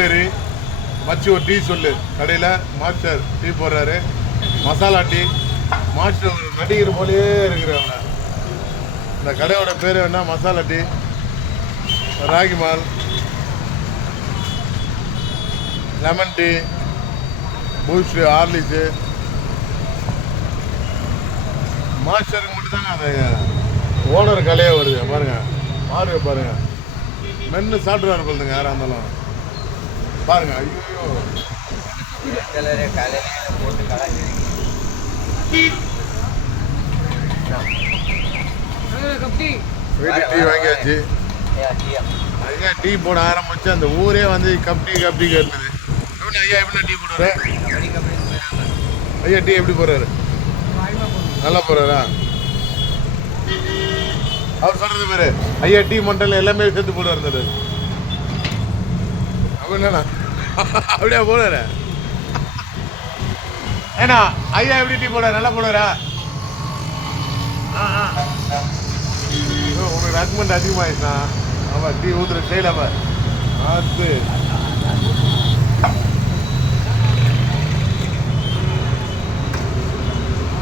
சோம்பேறி மச்சி ஒரு டீ சொல்லு. கடையில் மாஸ்டர் டீ போடுறாரு, மசாலா டீ. மாஸ்டர் ஒரு நடிகர் போலேயே இருக்கிறவங்க. இந்த கடையோட பேர் என்ன? Masala tea. Ragi malt, lemon tea, Boost, Horlicks. மாஸ்டருக்கு மட்டும்தாங்க அந்த ஓனர் கலையே வருது. பாருங்க பாருங்க, மென்று சாப்பிட்றாரு போதுங்க யாராக இருந்தாலும். பாருங்க, ஐயோ வீட்டு டீ வாங்கியாச்சு. ஐயா டீ போட ஆரம்பிச்சு அந்த ஊரே வந்து கப்டி கேட்டது. எப்படி ஐயா எப்படி டீ போடுறாரு? ஐயா டீ எப்படி போடுறாரு? நல்லா போடுறாரா? அவர் சொல்றது பேரு ஐயா டீ மண்டல எல்லாமே சேர்த்து போடுவார் இருந்தது. அப்படின்னா அப்படியா போடுறாரு? ஏன்னா ஐயா எப்படி டீ போடுறாரு? நல்லா போடுறாரா? உனக்கு ரெக்கமெண்ட் அதிகமாயிடுச்சுண்ணா. ஆமாம், டீ ஊற்றுற செய்யலாமா? அது